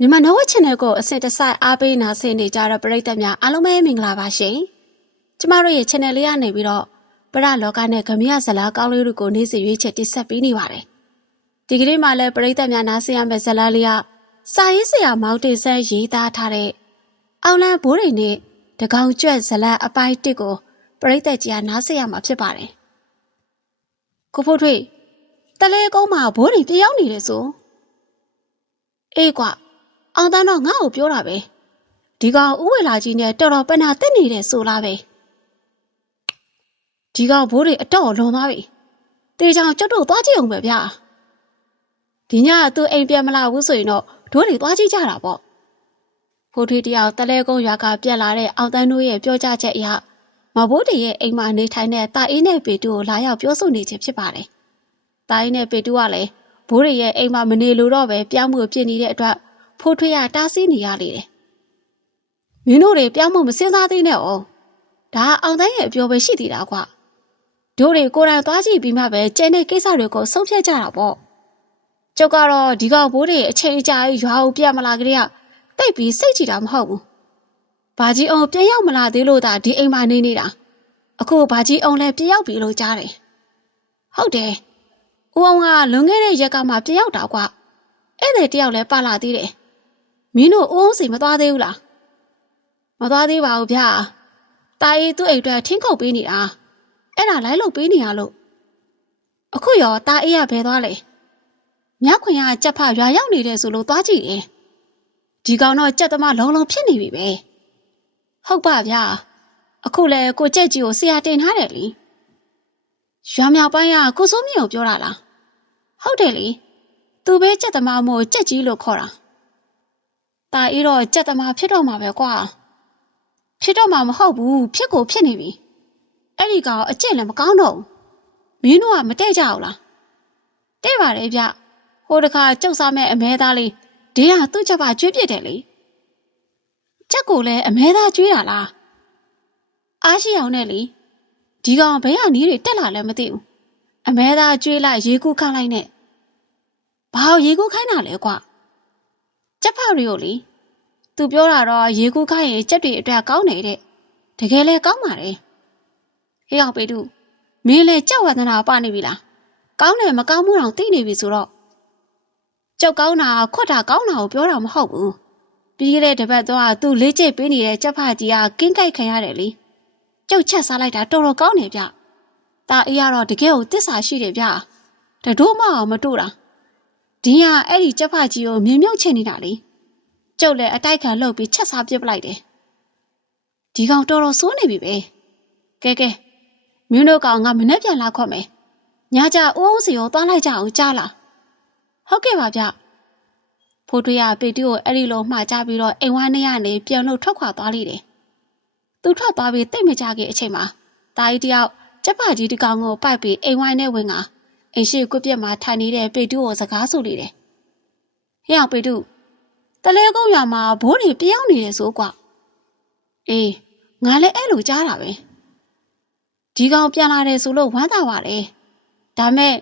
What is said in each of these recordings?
မြန်မာနော်ဝက် channel ကိုအစစ်တစိုက်အားပေးနာဆင်နေကြတဲ့ပရိသတ်များအားလုံးပဲမင်္ဂလာပါရှင်။ကျမတို့ရဲ့ channel လေးကနေပြီးတော့ပရလောကနဲ့ဂမရဇလာကောင်းလေးတွေကိုနေ့စဉ်ရွေးချက်တိဆက်ပေးနေပါတယ်။ဒီကနေ့မှလည်းပရိသတ်များနားဆင်ရမယ့်ဇလာလေးကစာရေးဆရာမောင်တင်ဆန်းရေးသားထားတဲ့အောင်လန်ဘိုးတွေနဲ့တကောင်ကျွတ်ဇလာအပိုင်းတစ်ကိုပရိသတ်ကြီးကနားဆင်ရမှာဖြစ်ပါတယ်။ကိုဖို့ထွေတလဲကုန်းမှာဘိုးတွေပြောင်းနေတယ်ဆိုအေးကွာ အောင်တန်းတော့ငါ့ကိုပြောတာပဲဒီကောင်ဥဝေလာကြီးနဲ့တော်တော်ပနာတက်နေတယ်ဆိုလားပဲဒီကောင်ဘိုးတွေအတော့လွန်သွားပြီတေချောင်ကျွတ်တို့သွားကြည့်အောင်ပဲဗျာဒီညကသူ့အိမ်ပြန်မလာဘူးဆိုရင်တော့ဒိုးတွေသွားကြည့်ကြတာပေါ့ဖိုးထွေးတယောက်တလဲကုန်းရွာကပြက်လာတဲ့အောင်တန်းတို့ရဲ့ပြောကြားချက်အရမဘိုးတွေရဲ့အိမ်မှာနေထိုင်တဲ့တာအေးနဲ့ပေတူကိုလာရောက်ပြောဆိုနေခြင်းဖြစ်ပါတယ်တာအေးနဲ့ပေတူကလည်းဘိုးတွေရဲ့အိမ်မှာမနေလို့တော့ပဲပြောင်းမှုဖြစ်နေတဲ့အတွက် ဖိုးထွေးရတားဆီးနေရလေတယ်။မင်းတို့တွေပြောင်းမှုမစင်စားသေးနဲ့အောင်။ဒါအောင်တိုင်းရဲ့အပြောပဲရှိသေးတာကွာ။တို့တွေကိုယ်တိုင်သွားကြည့်ပြီးမှပဲကျန်တဲ့ကိစ္စတွေကိုဆုံးဖြတ်ကြတာပေါ့။ကျုပ်ကတော့ဒီကောင်ဘိုးတွေအချိန်ကြာရွာကိုပြန်မလာကြတဲ့တိတ်ပြီးစိတ်ကြည်တာမဟုတ်ဘူး။ဘာကြီးအောင်ပြန်ရောက်မလာသေးလို့သာဒီအိမ်မှာနေနေတာ။အခုဘာကြီးအောင်လည်းပြန်ရောက်ပြီလို့ကြားတယ်။ဟုတ်တယ်။ဦးအောင်ကလွန်ခဲ့တဲ့ရက်ကမှပြန်ရောက်တာကွာ။ဧည့်သည်တယောက်လည်းပါလာသေးတယ်။ မင်းတို့အိုးစီမသွားသေးဘူးလားမသွားသေးပါဘူးဗျာတာရီသူ့အိမ်အတွက်ထင်းခုတ်ပေးနေတာအဲ့ဒါလိုက်လို့ပေးနေရလို့အခုရောတာအေးရဘဲသွားလေမြခွင်ကကြက်ဖရွာရောက်နေတယ်ဆိုလို့သွားကြည့်တယ်ဒီကောင်တော့ကြက်သမားလုံးလုံးဖြစ်နေပြီပဲဟုတ်ပါဗျာအခုလေကိုကြက်ကြီးကိုဆရာတင်ထားတယ်လीရွာမြောက်ပိုင်းကကိုစိုးမြင့်ကိုပြောတာလားဟုတ်တယ်လीသူပဲကြက်သမားမို့ကြက်ကြီးလို့ခေါ်တာ ตาအေးတော့ကြက်သမားဖြစ်တော့မှာပဲကွာဖြစ်တော့မှာမဟုတ်ဘူးဖြစ်ကိုဖြစ်နေပြီအဲ့ဒီကောင်အကျင့်လည်းမကောင်းတော့ဘူးမင်းတို့ကမတည့်ကြဘူးလားတဲ့ပါတယ်ဗျဟိုတခါကျုပ်စားမဲ့အမဲသားလေးဒေးကသူ့ချက်ပါကျွေးပြစ်တယ်လေချက်ကိုလည်းအမဲသားကျွေးတာလားအားရှိအောင်နဲ့လေဒီကောင်ဘဲရနီးတွေတက်လာလည်းမသိဘူးအမဲသားကျွေးလိုက်ရေကူးခန့်လိုက်နဲ့ဘာလို့ရေကူးခိုင်းတာလဲကွာ ကြက်ဖရီကိုလေသူပြောတာတော့ရေကူးခိုင်းရင်ကြက်တွေအတွက်ကောင်းနေတဲ့တကယ်လဲကောင်းပါတယ်ဟေးအောင်ပေတူမင်းလဲကြောက်ဝဒနာပနေပြီလားကောင်းတယ်မကောင်းမှုတော့သိနေပြီဆိုတော့ကြောက်ကောင်းတာခွတ်တာကောင်းတာကိုပြောတာမဟုတ်ဘူးပြီးခဲ့တဲ့တပတ်တော့သူလေးကျိတ်ပေးနေတဲ့ကြက်ဖကြီးကကင်းကိုက်ခံရတယ်လေကြောက်ချက်စားလိုက်တာတော်တော်ကောင်းတယ်ဗျတာအေးကတော့တကယ်ကိုတစ္ဆာရှိတယ်ဗျတတို့မအောင်မတို့တာ ဒီကအဲ့ဒီကြက်ဖကြီးကိုမြင်မြုပ်ချင်နေတာလေကျုပ်လည်းအတိုက်ခံလှုပ်ပြီးချက်စားပစ်ပလိုက်တယ်ဒီကောင်တော်တော်ဆိုးနေပြီပဲကဲကဲမင်းတို့ကောင်ငါမနဲ့ပြန်လာခွက်မယ်ညကြအိုးအောင်စီကိုသွားလိုက်ကြအောင်ကြားလားဟုတ်ကဲ့ပါဗျဖိုးထွေးရပေတူကိုအဲ့ဒီလိုမှားကြပြီးတော့အိမ်ဝိုင်းထဲကနေပြန်လို့ထွက်ခွာသွားလိမ့်တယ်သူထွက်သွားပြီးတိတ်မကြခင်အချိန်မှာတာကြီးတယောက်ကျက်ပါကြီးတကောင်ကိုပိုက်ပြီးအိမ်ဝိုင်းထဲဝင်က အိမ်ရှိကွပြက်မှာထိုင်နေတဲ့ပေတူကိုစကားဆိုလိတယ်ဟဲ့အောင်ပေတူတလဲကုန်းရွာမှာဘိုးတွေပြောင်းနေတယ်ဆိုကွာအေးငါလည်းအဲ့လိုကြားတာပဲဒီကောင်ပြန်လာတယ်ဆိုလို့ဝမ်းသာပါတယ်ဒါမဲ့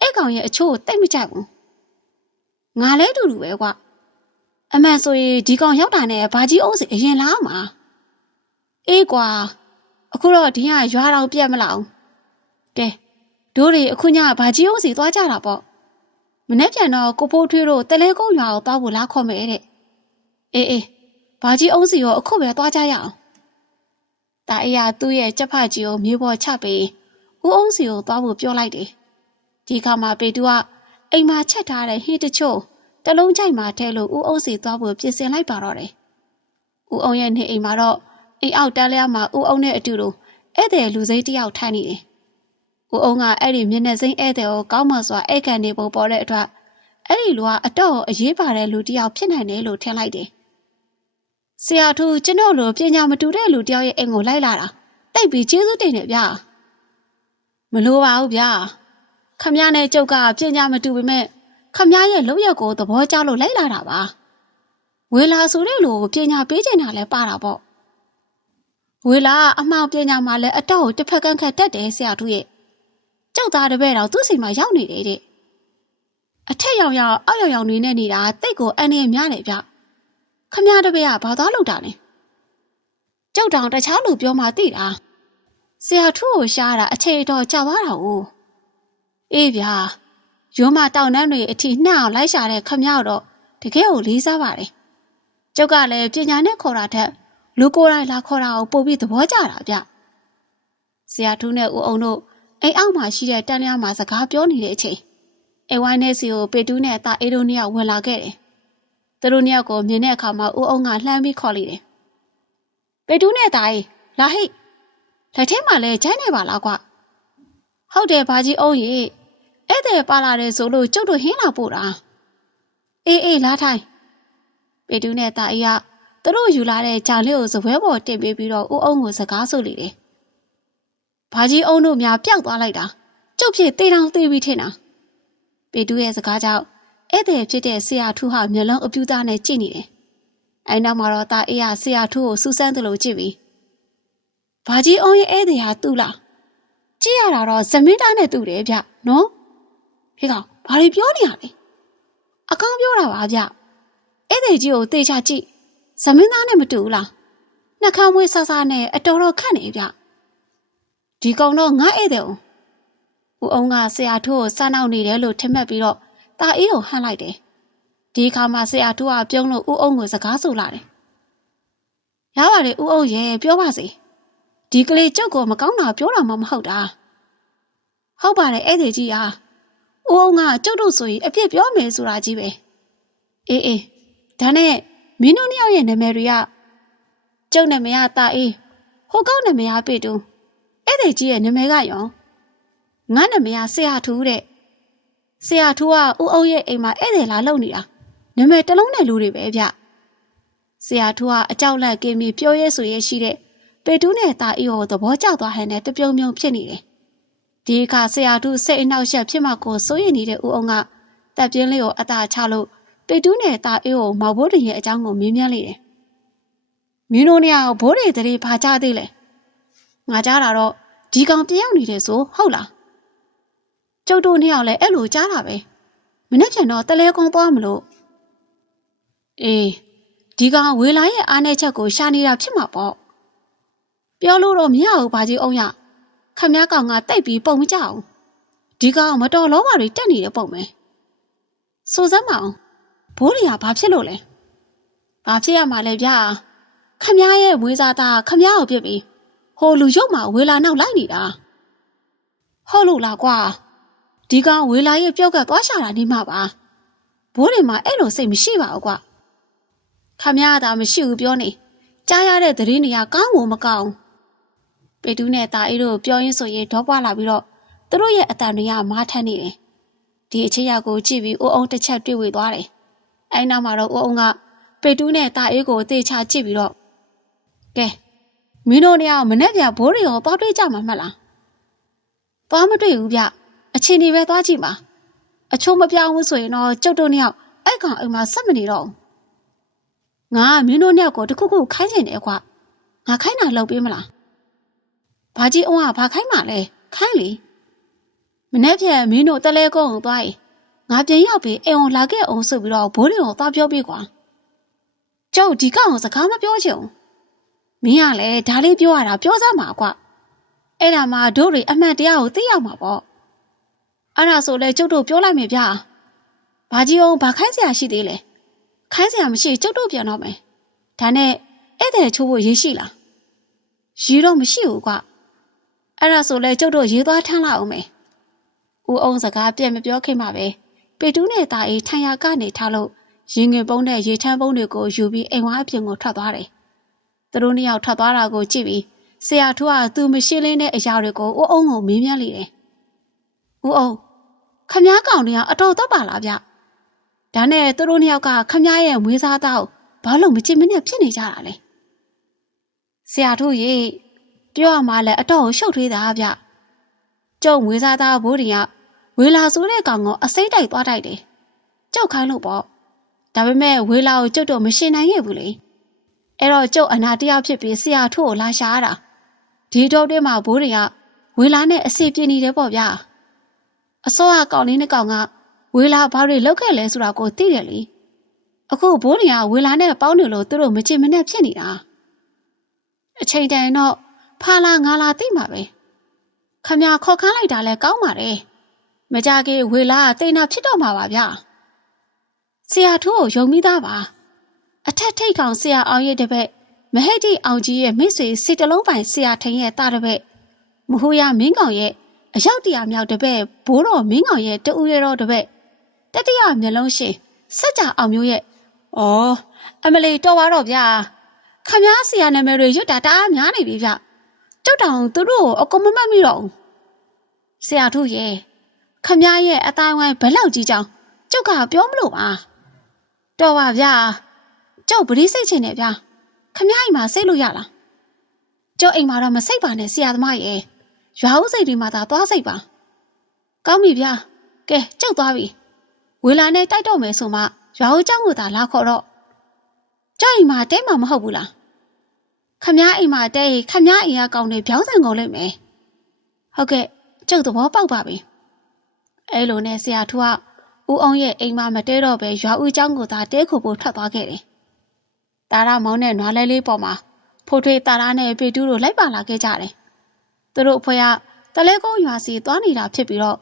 အဲ့ကောင်ရဲ့အချို့ကိုတိတ်မကြိုက်ဘူးငါလည်းအတူတူပဲကွာအမှန်ဆိုရင်ဒီကောင်ရောက်တာနဲ့ဘာကြီးအုံးစီအရင်လာမှာအေးကွာအခုတော့ဒီကရွာတော်ပြတ်မလောက်ကဲ တို့တွေအခုညဘာကြီးအုံးစီသွားကြတာပေါ့မနေ့ပြန်တော့ကိုဖိုးထွေးတို့တလဲကုန်းရွာကိုသွားဖို့လာခေါ်မယ်တဲ့အေးအေးဘာကြီးအုံးစီရောအခုပဲသွားကြရအောင်တာအေးကသူ့ရဲ့ကြက်ဖကြီးကိုမြေပေါ်ချပေးဦးအုံးစီကိုသွားဖို့ပြောလိုက်တယ်ဒီခါမှာပေတူကအိမ်မှာချက်ထားတဲ့ဟင်းတချို့တလုံးချိုက်မှာထဲလို့ဦးအုံးစီသွားဖို့ပြင်ဆင်လိုက်ပါတော့တယ်ဦးအုံးရဲ့နေအိမ်မှာတော့အိမ်အောက်တန်းလျားမှာဦးအုံးနဲ့အတူတူဧည့်သည်လူစိမ်းတယောက်ထိုင်နေတယ် ဦးအုံးကအဲ့ဒီမျက်နှာစိမ်းဧည့်သည်ကိုကောင်းမှစွာဧည့်ခံနေပုံပေါ်တဲ့အတွက်အဲ့ဒီလူကအတော့အရေးပါတဲ့လူတစ်ယောက်ဖြစ်နိုင်တယ်လို့ထင်လိုက်တယ်။ဆရာထူးကျွန်တော်လိုပညာမတူတဲ့လူတစ်ယောက်ရဲ့အိမ်ကိုလိုက်လာတာတိတ်ပြီးကျေးဇူးတင်တယ်ဗျာ။မလိုပါဘူးဗျာ။ခမည်းနဲ့ကျုပ်ကပညာမတူပေမဲ့ခမည်းရဲ့လုပ်ရက်ကိုသဘောကျလို့လိုက်လာတာပါ။ဝေလာဆိုတဲ့လူကိုပညာပေးချင်တာလဲပါတာပေါ့။ဝေလာအမှောင်ပညာမှာလည်းအတော့ကိုတစ်ဖက်ကန်းခတ်တက်တယ်ဆရာထူးရဲ့။ ကျုပ်သားတပည့်တော်သူ့စီမှာရောက်နေတယ်တဲ့။အထက်ရောင်ရောင်အောက်ရောင်ရောင်နေနဲ့နေတာတိတ်ကိုအန်နေများတယ်ဗျခမရတပည့်ကဘာသွားလုပ်တာလဲကျုပ်တောင်တခြားလူပြောမှသိတာဆရာထူးကိုရှားတာအချိန်တော်ကြာသွားတာ哦အေးဗျာရုံးမတောင်တန်းတွေအထိနှံ့အောင်လိုက်ရှာတဲ့ခမရတော့တကယ်ကိုလေးစားပါတယ်ကျုပ်ကလည်းပညာနဲ့ခေါ်တာထက်လူကိုယ်တိုင်လာခေါ်တာကိုပို့ပြီးသဘောကျတာဗျဆရာထူးနဲ့ဦးအောင်တို့ အိမ်အောက်မှာရှိတဲ့တန်းလျားမှာစကားပြောနေတဲ့အချိန်အိမ်ဝိုင်းနဲ့စီကိုပေတူးနဲ့အသားအေးတို့နှစ်ယောက်ဝင်လာခဲ့တယ်သူတို့နှစ်ယောက်ကိုမြင်တဲ့အခါမှာဦးအောင်ကလှမ်းပြီးခေါ်လိုက်တယ်ပေတူးနဲ့သားအေးလာဟိတ်လက်ထဲမှာလဲဂျိုင်းနေပါလားကွဟုတ်တယ်ဘာကြီးအောင်ရေဧည့်သည်ပါလာတယ်ဆိုလို့ကျုပ်တို့ဟင်းလာပို့တာအေးအေးလာထိုင်ပေတူးနဲ့သားအေးကသူတို့ယူလာတဲ့ဂျာလေးကိုစပွဲပေါ်တင်ပေးပြီးတော့ဦးအောင်ကိုစကားဆိုလိတယ် ဘာကြီးအောင်တို့များပျောက်သွားလိုက်တာကျုပ်ဖြစ်တေးတောင်သေးပြီးထင်တာပေတူးရဲ့စကားကြောင့်ဧည့်သည်ဖြစ်တဲ့ဆရာထူးဟာမျက်လုံးအပြူသားနဲ့ကြည့်နေတယ်အဲနောက်မှာတော့သားအေးကဆရာထူးကိုစူးစမ်းတယ်လို့ကြည့်ပြီးဘာကြီးအောင်ရဲ့ဧည့်သည်ဟာသူ့လားကြည့်ရတာတော့ဇမင်းသားနဲ့တူတယ်ဗျနော်ဖေကောင်ဘာတွေပြောနေရလဲအကောင်ပြောတာပါဗျဧည့်သည်ကြီးကိုတေချာကြည့်ဇမင်းသားနဲ့မတူဘူးလားနှက်ခမ်းမွေးဆဆနဲ့အတော်တော်ခန့်နေဗျ ဒီကောင်တော့ငါဧည့်သည်ဦးဦးအောင်ကဆရာထူးကိုစားနောက်နေတယ်လို့ထင်မှတ်ပြီးတော့ตาအေးကိုဟန့်လိုက်တယ်ဒီအခါမှာဆရာထူးကပြုံးလို့ဦးအောင်ကိုစကားဆိုလာတယ်ရပါတယ်ဦးအောင်ရဲ့ပြောပါစေဒီကလေးကျုပ်ကိုမကောင်းတာပြောတာမှမဟုတ်တာဟုတ်ပါတယ်ဧည့်သည်ကြီးဟာဦးအောင်ကကျုပ်တို့ဆိုရင်အပြစ်ပြောမယ်ဆိုတာကြီးပဲအေးအေးဒါနဲ့မင်းတို့နှစ်ယောက်ရဲ့နာမည်တွေကကျုပ်နာမည်ကတာအေးဟိုကောက်နာမည်ကပေတူ အဲ့ဒီကြီးရဲ့နာမည်ကရောငါနာမည်ကဆရာထူးတဲ့ဆရာထူးကဦးအုပ်ရဲ့အိမ်မှာဧည့်သည်လာလုပ်နေတာနာမည်တလုံးနဲ့လူတွေပဲဗျဆရာထူးကအကြောက်လန့်ကင်းပြီးပြောရဲဆိုရဲရှိတဲ့ပေတူးနဲ့တာအီဟောသဘောကျသွားဟန်နဲ့တပြုံပြုံဖြစ်နေတယ်ဒီအခါဆရာထူးစိတ်အနှောက်အယှက်ဖြစ်မှကိုစိုးရိမ်နေတဲ့ဦးအုံကတပ်ပြင်းလေးကိုအသာချလို့ပေတူးနဲ့တာအီဟောမော်ဘိုးတင်ရဲ့အကြောင်းကိုမေးမြန်းလိုက်တယ်မင်းတို့နေရာဘိုးတွေတရေဘာကြသေးလဲ။ ငါကြားတာတော့ဒီကောင်ပြောင်းနေတယ်ဆိုဟုတ်လားကျုပ်တို့နှစ်ယောက်လည်းအဲ့လိုကြားတာပဲမနေ့ပြန်တော့တလဲကုန်းသွားမလို့အေးဒီကောင်ဝေလာရဲ့အားနေချက်ကိုရှာနေတာဖြစ်မှာပေါ့ပြောလို့တော့မရဘူးဘာကြီးအောင်ရခမည်းကောင်ကတိတ်ပြီးပုံမကြအောင်ဒီကောင်မတော်လောပါတွေတက်နေတဲ့ပုံပဲစိုးစမ်းမအောင်ဘိုးတွေကဘာဖြစ်လို့လဲဘာဖြစ်ရမှာလဲဗျာခမည်းရဲ့ဝေးစားသားခမည်းကိုပြစ်ပြီး ဟိုလူရုပ်မှာဝေလာနောက်လိုက်နေတာဟုတ်လို့လားကွာဒီကောင်ဝေလာရဲ့ပြုတ်ကသွားရှာတာနေမှာပါဘိုးတွေမှာအဲ့လိုစိတ်မရှိပါဘူးကွာခမည်းကသာမရှိဘူးပြောနေကြားရတဲ့သတင်းတွေကကောင်းကိုမကောင်းပေတူးနဲ့တာအေးတို့ပြောရင်းဆိုရင်ဒေါပွားလာပြီးတော့သူတို့ရဲ့အတန်တွေကမားထမ်းနေတယ်ဒီအချစ်ရကိုကြည့်ပြီးအိုးအောင်တစ်ချက်တွေ့ဝေသွားတယ်အဲနောက်မှာတော့အိုးအောင်ကပေတူးနဲ့တာအေးကိုတေချာကြည့်ပြီးတော့ကဲ မင်းတို့တယောက်မနဲ့ပြဘိုးတွေရောသွားတွေ့ကြမှာမှတ်လားသွားမတွေ့ဘူးဗျအချင်းဒီပဲသွားကြည့်ပါအချိုးမပြောင်းဘူးဆိုရင်တော့ကျုပ်တို့နှစ်ယောက်အဲ့ကောင်အိမ်မှာဆက်မနေတော့ငါကမင်းတို့နှစ်ယောက်ကိုတခုခုခိုင်းချင်တယ်ကွာငါခိုင်းတာလုပ်ပေးမလားဘာကြီးအောင်ကဘာခိုင်းမှလဲခိုင်းလေမနေ့ဖြန်မင်းတို့တလဲကုန်းကိုသွားရင်ငါပြန်ရောက်ပြီးအိမ်အောင်လာခဲ့အောင်ဆိုပြီးတော့ဘိုးတွေကိုသွားပြောပေးကွာကျုပ်ဒီကောင်ကိုစကားမပြောချင်ဘူး မင်းကလည်းဒါလေးပြောရတာပြောစမ်းပါကွာအဲ့ဒါမှတို့တွေအမှန်တရားကိုသိရမှာပေါ့အဲ့ဒါဆိုလဲကျုပ်တို့ပြောလိုက်မယ်ဗျာဘာကြီးအောင်ဘာခိုင်းစရာရှိသေးလဲခိုင်းစရာမရှိကျုပ်တို့ပြန်တော့မယ်ဒါနဲ့ဧည့်သည်ချိုးဖို့ရေးရှိလားရေးတော့မရှိဘူးကွာအဲ့ဒါဆိုလဲကျုပ်တို့ရေးသွားထမ်းလာအောင်မယ်ဦးအောင်စကားပြက်မပြောခင်မှာပဲပေတူးနဲ့တာအေးထိုင်ရကနေထားလို့ရင်ငင်ပုံးနဲ့ရေထမ်းပုံးတွေကိုယူပြီးအိမ်ဝါအပြင်ကိုထွက်သွားတယ် သူတို့နှစ်ယောက်ထွက်သွားတာကိုကြည့်ပြီးဆရာထူးကသူမရှိလင်းတဲ့အရာတွေကိုဦးအောင်ကိုမေးမြန်းလိုက်တယ်ဦးအောင်ခမားကောင်တွေကအတော်တော့ပါလားဗျဒါနဲ့သူတို့နှစ်ယောက်ကခမားရဲ့မွေးစားသားကိုဘာလို့မကြည့်မနဲ့ဖြစ်နေကြတာလဲဆရာတို့ရေပြောရမှလည်းအတော့ရှုပ်ထွေးတာဗျကျုံမွေးစားသားဘိုးတွေကဝေလာဆိုတဲ့ကောင်ကိုအစိမ့်တိုက်သွားတိုက်တယ်ကျုပ်ခိုင်းလို့ပေါ့ဒါပေမဲ့ဝေလာကိုကျုပ်တို့မရှင်နိုင်ခဲ့ဘူးလေ အဲ့တော့ကျုပ်အနာတရားဖြစ်ပြီးဆရာထိုးကိုလာရှာရတာဒီတော့တွင်းမှာဘိုးတွေကဝေလာနဲ့အစီပြင်းနေတယ်ပေါ့ဗျာအစောကကောင်လေးနဲ့ကောင်ကဝေလာဘာတွေလောက်ခဲ့လဲဆိုတာကိုသိတယ်လေအခုဘိုးနေကဝေလာနဲ့ပေါင်းနေလို့သူတို့မချင်မနဲ့ဖြစ်နေတာအချိန်တန်တော့ဖာလာငါလာသိမှာပဲခမရခေါ်ခန်းလိုက်တာလဲကောင်းပါတယ်မကြခင်ဝေလာကတိတ်နာဖြစ်တော့မှာပါဗျဆရာထိုးကိုယုံမိသားပါအ ထက်ထိတ်ကောင်ဆရာအောင်ရဲ့တပည့်မဟိတ်တိအောင်ကြီးရဲ့မိတ်ဆွေစစ်တလုံးပိုင်ဆရာထင်ရဲ့တာတပည့်မဟူရမင်းကောင်ရဲ့အရောက်တရာမြောက်တပည့်ဘိုးတော်မင်းကောင်ရဲ့တူရတော်တပည့်တတိယမျက်လုံးရှင်စက်ကြအောင်မျိုးရဲ့ဩအမလီတော်ပါတော့ဗျာခမားဆရာနာမည်တွေရွတ်တာတအားများနေပြီဗျတုတ်တောင်သူတို့ကိုအကုန်မမှတ်မိတော့ဘူးဆရာထုရဲ့ခမားရဲ့အတိုင်းဝိုင်းဘယ်လောက်ကြီးကြောင်ကျုပ်ကပြောမလို့ပါတော်ပါဗျာ ကျောက်ပရိစိတ်ချင်နေဗျာခမည်းအိမ်မှာစိတ်လို့ရလားကျောက်အိမ်မှာတော့မစိတ်ပါနဲ့ဆရာသမားရဲ့ရွာဦးစိတ်တွေမှာသာသွားစိတ်ပါကောင်းပြီဗျာကဲကျောက်သွားပြီဝေလာနဲ့တိုက်တော့မယ်ဆိုမှရွာဦးကျောင်းကိုသာလာခေါ်တော့ကျောက်အိမ်မှာတဲမှာမဟုတ်ဘူးလားခမည်းအိမ်မှာတဲခမည်းအိမ်ကကောင်းတယ်ဗျောင်းဆန်ကုန်လိမ့်မယ်ဟုတ်ကဲ့ကျုပ်သဘောပေါက်ပါပြီအဲ့လိုနဲ့ဆရာထူကဦးအောင်ရဲ့အိမ်မှာမတဲတော့ပဲရွာဦးကျောင်းကိုသာတဲခုဖို့ထွက်သွားခဲ့တယ် တာရမောင်းနဲ့နွားလဲလေးပေါ်မှာဖိုးထွေးတာရနဲ့ပေတူးတို့လိုက်ပါလာခဲ့ကြတယ်သူတို့အဖွဲကတလဲကုန်းရွာစီသွားနေတာဖြစ်ပြီးတော့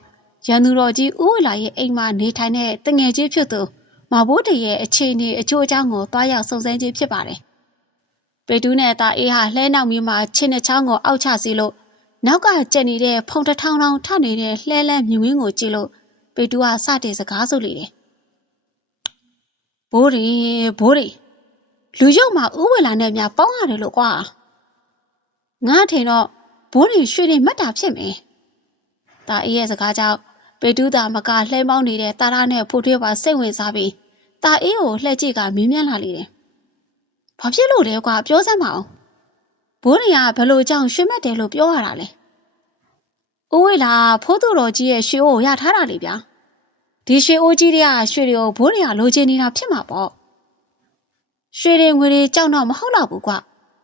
ရန်သူတော်ကြီးဦးဝေလာရဲ့အိမ်မှာနေထိုင်တဲ့တငယ်ချင်းဖြစ်သူမဘိုးတရဲ့အခြေအနေအချိုးအချောင်းကိုတွားရောက်စုံစမ်းခြင်းဖြစ်ပါတယ်။ပေတူးနဲ့တာအေးဟာလှဲနောက်မျိုးမှာချင်းနှချောင်းကိုအောက်ချစီလို့နောက်ကကျက်နေတဲ့ဖုံတထောင်ထောင်ထနေတဲ့လှဲလဲမြင်ဝင်းကိုကြည့်လို့ပေတူးကစတဲ့စကားဆိုလေတယ်။ဘိုးရီဘိုးရီ လူရုပ်မှာဥဝေလာနဲ့များပေါင်းရတယ်လို့ကွာ။ငါထင်တော့ဘိုးရီရွှေတွေမှတ်တာဖြစ်မယ်။တာအေးရဲ့စကားကြောင့်ပေတူးသာမကလှဲမောင်းနေတဲ့တာရနဲ့ဖိုးထွေးပါစိတ်ဝင်စားပြီးတာအေးကိုလှည့်ကြည့်ကမြင်းမြန်းလာလေတယ်။ဘာဖြစ်လို့လဲကွာပြောစမ်းမအောင်။ဘိုးနေကဘလို့ကြောင့်ရွှေမက်တယ်လို့ပြောရတာလဲ။ဦးဝေလာဖိုးသူတော်ကြီးရဲ့ရွှေအိုးရထားတာလေဗျာ။ဒီရွှေအိုးကြီးတွေကရွှေတွေကိုဘိုးနေကလိုချင်နေတာဖြစ်မှာပေါ့။ ရွှေတွေငွေတွေကြောက်တော့မဟုတ်တော့ဘူးကွာ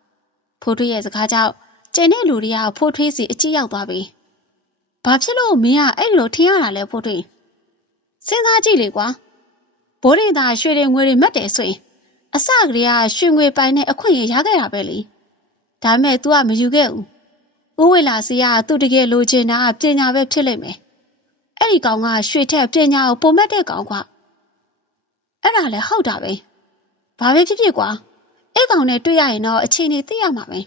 ။ဖိုးထွေးရဲ့စကားကြောင့်ကျန်တဲ့လူတွေကဖိုးထွေးစီအကြည့်ရောက်သွားပြီ။ဘာဖြစ်လို့မင်းကအဲ့လိုထင်ရတာလဲဖို့တွေ့စဉ်းစားကြည့်လေကွာဘိုးရိသာရွှေတွေငွေတွေမှတ်တယ်ဆိုရင်အစကတည်းကရွှေငွေပိုင်တဲ့အခွင့်အရေးရခဲ့တာပဲလေဒါမဲ့ तू ကမယူခဲ့ဘူးဦးဝေလာစီကသူ့တကယ်လိုချင်တာပညာပဲဖြစ်လိမ့်မယ်အဲ့ဒီကောင်ကရွှေထက်ပညာကိုပုံမတ်တဲ့ကောင်ကွာအဲ့ဒါလည်းဟုတ်တာပဲ ဘာပဲဖြစ်ဖြစ်ကွာအဲ့ကောင်နဲ့တွေ့ရရင်တော့အချိန်နေသိရမှာပဲ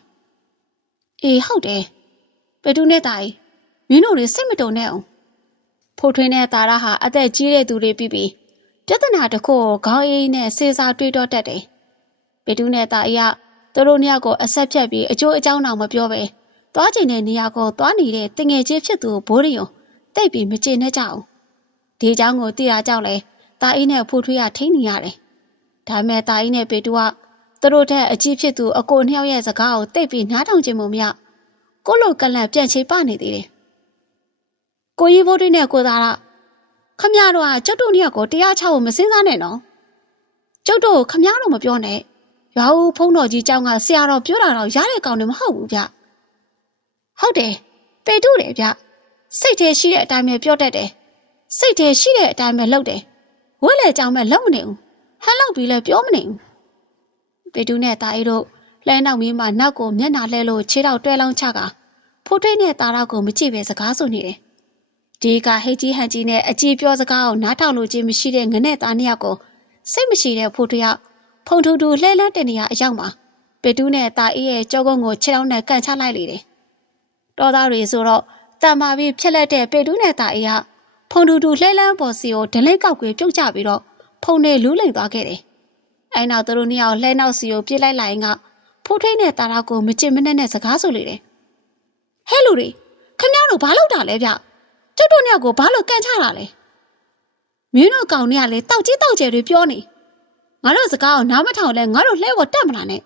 အေးဟုတ်တယ်ဘယ်သူနဲ့တာကြီးမင်းတို့တွေစိတ်မတုံနဲ့အောင်ဖိုးထွင်းတဲ့သားရဟာအသက်ကြီးတဲ့သူတွေပြီးပြီးပြဿနာတစ်ခုကိုခေါင်းအေးနဲ့စေစာတွေးတော့တတ်တယ်ပေတူးနဲ့သားအေးကသူတို့နှစ်ယောက်ကိုအဆက်ဖြတ်ပြီးအကျိုးအကြောင်းတောင်မပြောပဲသွားချင်တဲ့နေရာကိုသွားနေတဲ့တငယ်ချင်းဖြစ်သူဘိုးရီယုံတိတ်ပြီးမကျေနပ်ကြအောင်ဒီအကြောင်းကိုသိရကြောက်လဲသားအေးနဲ့ဖိုးထွေးကထိန်းနေရတယ် ဒါမဲ့တာကြီးနဲ့ပေတူကသူတို့ထက်အကြီးဖြစ်သူအကိုနှစ်ယောက်ရဲ့စကားကိုသိပ်ပြီးနားထောင်ခြင်းမမရကိုလိုကလန့်ပြန်ချိပနေသေးတယ်။ကိုကြီးဘိုးတွေနဲ့ကိုသားကခမရတို့ကကျုပ်တို့နှစ်ယောက်ကိုတရားချဖို့မစင်းစားနဲ့နော်။ကျုပ်တို့ခမရတို့မပြောနဲ့။ရွာဦးဖုံးတော်ကြီးကြောင့်ကဆရာတော်ပြောတာတော့ရတဲ့ကောင်တွေမဟုတ်ဘူးဗျ။ဟုတ်တယ်။ပေတူတယ်ဗျ။စိတ်ထဲရှိတဲ့အတိုင်းပဲပြောတတ်တယ်။စိတ်ထဲရှိတဲ့အတိုင်းပဲလုပ်တယ်။ဝက်လေကြောင်ပဲလုပ်မနေဘူး။ ဟန်လောက်ပြီးလဲပြောမနေဘူးပေတုနဲ့တာအေးတို့လှဲနောက်မင်းမနောက်ကိုမျက်နှာလှဲလို့ခြေထောက်တွဲလောင်းချကဖိုးထွေးနဲ့တာတော့ကိုမကြည့်ပဲစကားဆိုနေတယ်ဒီကဟိတ်ကြီးဟန်ကြီးနဲ့အကြည်ပြောစကားကိုနားထောင်လို့ခြင်းမရှိတဲ့ငနဲ့သားနှစ်ယောက်ကိုစိတ်မရှိတဲ့ဖို့တယောက်ဖုန်ထူထူလှဲလန်းတဲ့နေရာအရောက်မှာပေတူးနဲ့တာအေးရဲ့ကြောကုန်းကိုခြေထောက်နဲ့ကန်ချလိုက်လေတယ်။တော်သားတွေဆိုတော့တံမာပြီးဖြက်လက်တဲ့ပေတူးနဲ့တာအေးကဖုန်ထူထူလှဲလန်းပေါ်စီကိုဒလိတ်ကောက်ကွေပြုတ်ကျပြီးတော့ ဖုန်နဲ့လူးလိမ်သွားခဲ့တယ်။အဲနောက်သူတို့နှစ်ယောက်လှဲနောက်စီကိုပြစ်လိုက်လိုက်ရင်ကဖိုးထိန်နဲ့တာရာကိုမချင်မနဲ့နဲ့စကားဆိုလေတယ်။ဟဲ့လူတွေခင်ဗျားတို့ဘာလုပ်တာလဲဗျ။ကျုပ်တို့နှစ်ယောက်ကိုဘာလို့ကန်ချတာလဲမင်းတို့ကောင်တွေကလည်းတောက်ကြီးတောက်ကျယ်တွေပြောနေငါတို့စကားကိုနားမထောင်လဲငါတို့လှဲဖို့တက်မလားနဲ့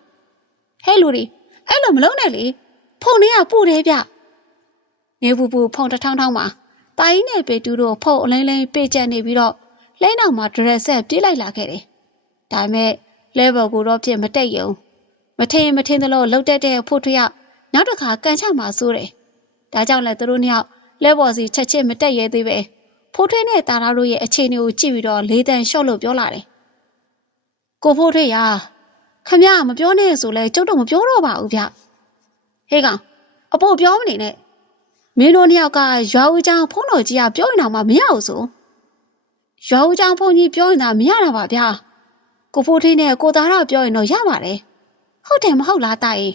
ဟဲ့လူတွေအဲ့လိုမလုံးနဲ့လေဖုန်တွေကပူတယ်ဗျနေပူပူဖုန်တထောင်းထောင်းမှာတာကြီးနဲ့ပေတူတို့ဖုန်အလိမ့်လိမ့်ပေကျက်နေပြီးတော့ လဲနောက်မှာဒရက်ဆက်ပြေးလိုက်လာခဲ့တယ်ဒါပေမဲ့လဲဘော်ကိုတော့ဖြစ်မတိတ်ယုံမထင်မထင်သလိုလှုပ်တက်တဲ့ဖို့ထွေးရနောက်တစ်ခါကန်ချမှာစိုးတယ်ဒါကြောင့်လဲသူတို့နှစ်ယောက်လက်ပေါ်စီချက်ချင်းမတက်ရဲသေးပဲဖိုးထွင်းနဲ့တာရာတို့ရဲ့အခြေအနေကိုကြည့်ပြီးတော့လေးတန်လျှော့လို့ပြောလာတယ်ကိုဖိုးထွေးရခမရမပြောနဲ့ဆိုလဲကျုပ်တို့မပြောတော့ပါဘူးဗျဟေးကောင်အဖို့ပြောမနေနဲ့မင်းတို့နှစ်ယောက်ကရွာဦးချောင်းဖုန်းတော်ကြီးကပြောနေတာမှမရဘူးဆို ရွာဦးချောင်းဖုန်းကြီးပြောနေတာမရတာပါဗျာကိုဖိုးထွေးနဲ့ကိုသားရပြောရင်တော့ရပါတယ်ဟုတ်တယ်မဟုတ်လားတာကြီး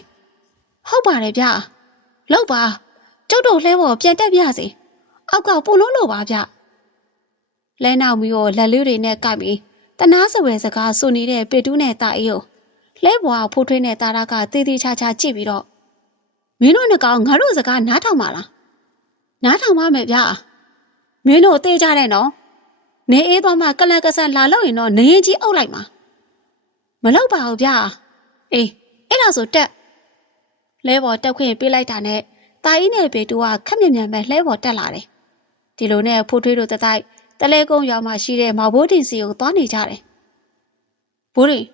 ဟုတ်ပါတယ်ဗျာလောက်ပါကျုပ်တို့လှဲပေါ်ပြန်တက်ပြစေအောက်ကပို့လို့လို့ပါဗျလဲနောက်မျိုးကိုလက်လေးတွေနဲ့ကိုက်ပြီးတနာစဝယ်စကားဆိုနေတဲ့ပေတူးနဲ့တာအေးကိုလဲပေါ်ဖိုးထွေးနဲ့တာရကတေးသေးချာချာကြည့်ပြီးတော့မင်းတို့နှစ်ကောင်ငါတို့စကားနားထောင်ပါလားနားထောင်ပါမယ်ဗျာမင်းတို့တေးကြတဲ့နော် နေအေးသွားမှကလန်ကဆန်လာလို့ရင်တော့နေရင်ကြီးအုပ်လိုက်မှာမလောက်ပါဘူးဗျာအေးအဲ့ဒါဆိုတက်လဲပေါ်တက်ခွင့်ပေးလိုက်တာနဲ့တာအီးနဲ့ပေတူကခက်မြင်မြန်ပဲလဲပေါ်တက်လာတယ်ဒီလိုနဲ့ဖိုးထွေးတို့တတိုက်တလဲကုန်းရွာမှာရှိတဲ့မဘိုးတင်စီကိုသွားနေကြတယ်ဘိုးရင်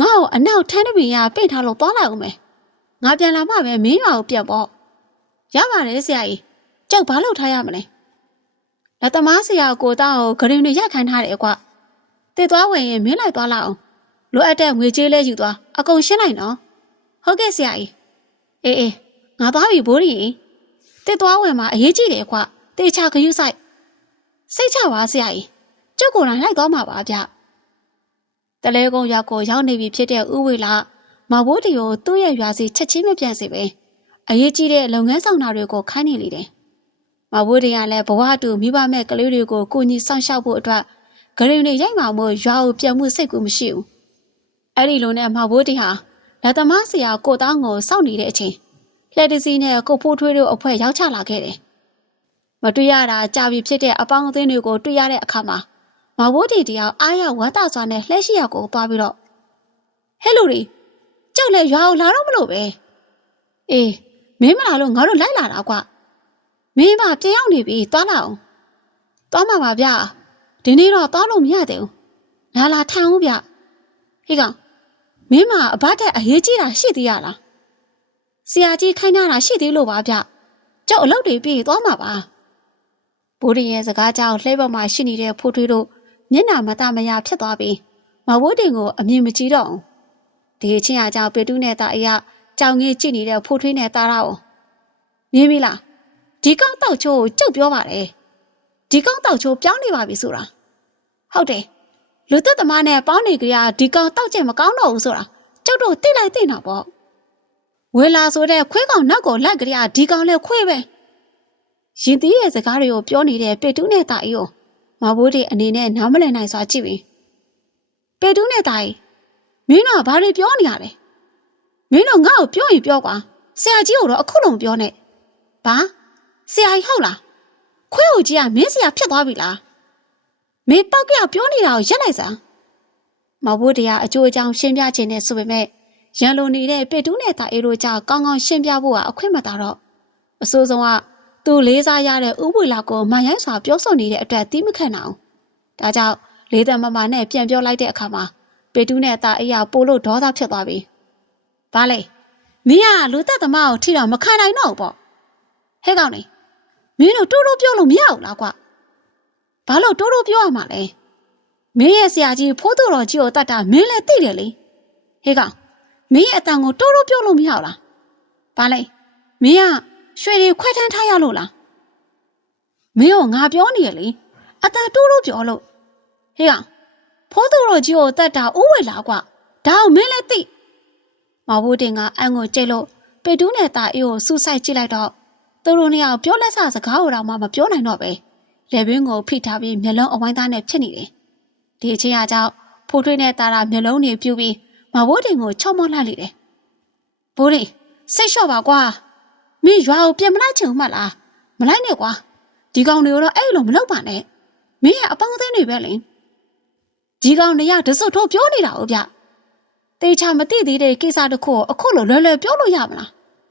ငါ့ကိုအနောက်ထန်းတပင်ရပိတ်ထားလို့သွားလိုက်အောင်မယ်ငါပြန်လာမှပဲမင်းရွာကိုပြန်ပေါ့ရပါတယ်ဆရာကြီးကြောက်ဘာလို့ထားရမလဲ လက်သမားဆရာကိုတောင်းကိုဂရင်တွေရိုက်ခိုင်းထားတယ်ကွတည်သွားဝင်ရင်မင်းလိုက်သွားလောက်အောင်လိုအပ်တဲ့ငွေကြေးလဲယူသွားအကုန်ရှင်းလိုက်နော်ဟုတ်ကဲ့ဆရာကြီးအေးအေးငါသွားပြီဘိုးရီတစ်သွားဝင်မှာအရေးကြီးတယ်ကွတေချာခရုဆိုင်စိတ်ချပါဆရာကြီးကျုပ်ကိုယ်တိုင်လိုက်သွားမှာပါဗျတလဲကုန်းရောက်ကိုရောက်နေပြီဖြစ်တဲ့ဥဝေလာမဘိုးတီကိုသူ့ရဲ့ရွာစီချက်ချင်းမပြန့်စေပဲအရေးကြီးတဲ့လုပ်ငန်းဆောင်တာတွေကိုခိုင်းနေလေတယ် မဘိုးတီကလည်းဘဝတူမိဘမဲ့ကလေးတွေကိုကိုကြီးစောင့်ရှောက်ဖို့အတွက်ဂရင်တွေရိုက်မှာမို့ရွာကိုပြန်မှုစိတ်ကူမရှိဘူးအဲ့ဒီလိုနဲ့မဘိုးတီဟာလက်သမားဆရာကိုတောင်းကိုစောင့်နေတဲ့အချိန်လှည့်တစည်းနဲ့ကိုဖိုးထွေးတို့အဖွဲရောက်ချလာခဲ့တယ်။မတွေ့ရတာကြာပြီဖြစ်တဲ့အပေါင်းအသင်းတွေကိုတွေ့ရတဲ့အခါမှာမဝိုးတီတယောက်အားရဝမ်းသာစွာနဲ့လှည့်ရှိရကိုသွားပြီးတော့ဟဲ့လူတွေကြောက်လဲရွာကိုလာတော့မလို့ပဲ။အေးမင်းမလာလို့ငါတို့လိုက်လာတာကွ။ မင်းမပြန်ရောက်နေပြီသွားလာအောင်။သွားမှာပါဗျ။ဒီနေ့တော့သွားလို့မရသေးဘူး။လာလာထိုင်ဦးဗျ။ဟေးကောင်မင်းမအဘတက်အရေးကြီးတာရှိသေးရလားဆရာကြီးခိုင်းထားတာရှိသေးလို့ပါဗျကျောက်အလုပ်တွေပြေးသွားမှာပါဘိုးရင်ရဲ့စကားကြောင့်လှဲပေါ်မှာရှိနေတဲ့ဖိုးထွေးတို့မျက်နှာမတမရဖြစ်သွားပြီးမဝိုးတင်ကိုအမြင်မကြည့်တော့အောင်ဒီအချင်းအကြောင်းပေတူးနဲ့တာအရာကြောင်ငေးကြည့်နေတဲ့ဖိုးထွေးနဲ့တာရအောင်မြင်ပြီလား ဒီကောင်းတောက်ချိုးကိုကြုတ်ပြောပါတယ်ဒီကောင်းတောက်ချိုးပြောင်းနေပါပြီဆိုတာဟုတ်တယ်လူသက်သမားနဲ့ပေါင်းနေကြရဒီကောင်တောက်ကျင်မကောင်းတော့ဘူးဆိုတာကျုပ်တို့သိလိုက်သိတာပေါ့ဝေလာဆိုတဲ့ခွေးကောင်နောက်ကိုလိုက်ကြရဒီကောင်လည်းခွေးပဲရင်သီးရဲ့စကားတွေကိုပြောနေတဲ့ပေတူးနဲ့တာအီကိုမဘိုးတွေအနေနဲ့နားမလည်နိုင်စွာကြည့်ပြီးပေတူးနဲ့တာအီမင်းတို့ဘာတွေပြောနေရလဲမင်းတို့ငါ့ကိုပြောရင်ပြောကွာဆရာကြီးကိုတော့အခုလုံးပြောနဲ့ဘာ ဆရာကြီးဟုတ်လားခွေးကိုကြီးကမင်းဆရာဖြစ်သွားပြီလားမင်းပောက်ကရပြောနေတာကိုရက်လိုက်စမ်းမဘိုးတရားအကျိုးအကြောင်းရှင်းပြခြင်းနဲ့ဆိုပေမဲ့ရန်လိုနေတဲ့ပေတူးနဲ့တာအေးတို့ကြောင့်ကောင်းကောင်းရှင်းပြဖို့ကအခွင့်မသာတော့အစိုးဆုံးကသူလေးစားရတဲ့ဥပွေလာကိုမရိုင်းစွာပြောဆိုနေတဲ့အတွက်တီးမခံနိုင်အောင်ဒါကြောင့်လေးတမမနဲ့ပြန်ပြောလိုက်တဲ့အခါမှာပေတူးနဲ့တာအေးကပို့လို့ဒေါသဖြစ်သွားပြီ။ဘာလဲမင်းကလူသက်သမားကိုထိတော့မခံနိုင်တော့ဘူးပေါ့ဟဲ့ကောင်နေ မင်းတို့တိုးတိုးပြောလို့မရဘူးလားကွာဘာလို့တိုးတိုးပြောရမှာလဲမင်းရဲ့ဆရာကြီးဖိုးတော်ကြီးကိုတတ်တာမင်းလည်းသိတယ်လေဟေးကောင်မင်းရဲ့အတန်ကိုတိုးတိုးပြောလို့မရဘူးလားဘာလဲမင်းကရွှေတွေခွဲထမ်းထားရလို့လားမင်းကငါပြောနေရလေအတန်တိုးတိုးပြောလို့ဟေးကောင်ဖိုးတော်ကြီးကိုတတ်တာဥဝဲလာကွာဒါအောင်မင်းလည်းသိမဘိုးတင်ကအန်ကိုကြိတ်လို့ပေတူးနဲ့တာအေးကိုစူးစိုက်ကြည့်လိုက်တော့ သူတို့နှစ်ယောက်ပြောလက်စစကားကိုတော့မှမပြောနိုင်တော့ပဲလေဘင်းကိုဖိထားပြီးမျက်လုံးအဝိုင်းသားနဲ့ဖြစ်နေတယ်။ဒီအချင်းအကြောင်းဖိုးထွေးနဲ့တာတာမျက်လုံးတွေပြူပြီးမဘိုးတင်ကိုချုံမလှလိုက်တယ်။ဘိုးတင်စိတ်လျှော့ပါကွာ။မင်းရွာကိုပြင်မလိုက်ချင်ဘူးမလား။မလိုက်နဲ့ကွာ။ဒီကောင်တွေကိုတော့အဲ့လိုမလုပ်ပါနဲ့။မင်းရဲ့အပေါင်းအသင်းတွေပဲလေ။ဒီကောင်တွေကတစွတ်ထိုးပြောနေတာဟုတ်ဗျ။တေချာမသိသေးတဲ့ကိစ္စတစ်ခုကိုအခုလိုလွယ်လွယ်ပြောလို့ရမလား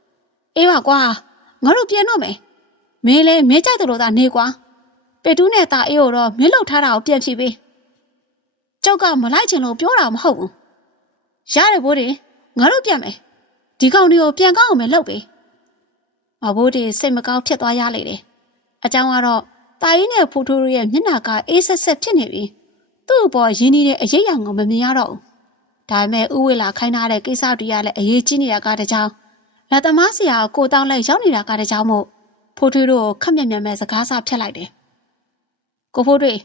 ။အေးပါကွာ ငါတို့ပြင်တော့မယ်။မင်းလည်းမင်းကြိုက်တယ်လို့သာနေကွာ။ပေတူးနဲ့တာအေးကိုတော့မင်းလှုပ်ထားတာကိုပြန်ဖြေပေးကျုပ်ကမလိုက်ချင်လို့ပြောတာမဟုတ်ဘူးရတယ်ဘိုးတွေငါတို့ပြန်မယ်ဒီကောင်တွေကိုပြန်ကောက်အောင်မယ်လှုပ်ပေးမဘိုးတွေစိတ်မကောင်းဖြစ်သွားရလေတယ်အကြောင်းကတော့တာကြီးနဲ့ဖိုးထိုးရဲ့မျက်နှာကအေးဆက်ဆက်ဖြစ်နေပြီသူ့အပေါ်ရင်းနှီးတဲ့အရေးအယံကိုမမြင်ရတော့ဘူးဒါပေမဲ့ဥဝေလာခိုင်းထားတဲ့ကိစ္စတွေကလည်းအရေးကြီးနေတာကတကြောင် လက်သမားဆရာကိုတောင်းလိုက်ရောက်နေတာကတကြောင်မို့ဖိုးထွေးတို့ခက်မြက်မြက်မဲ့စကားစားဖြတ်လိုက်တယ်ကိုဖိုးထွေး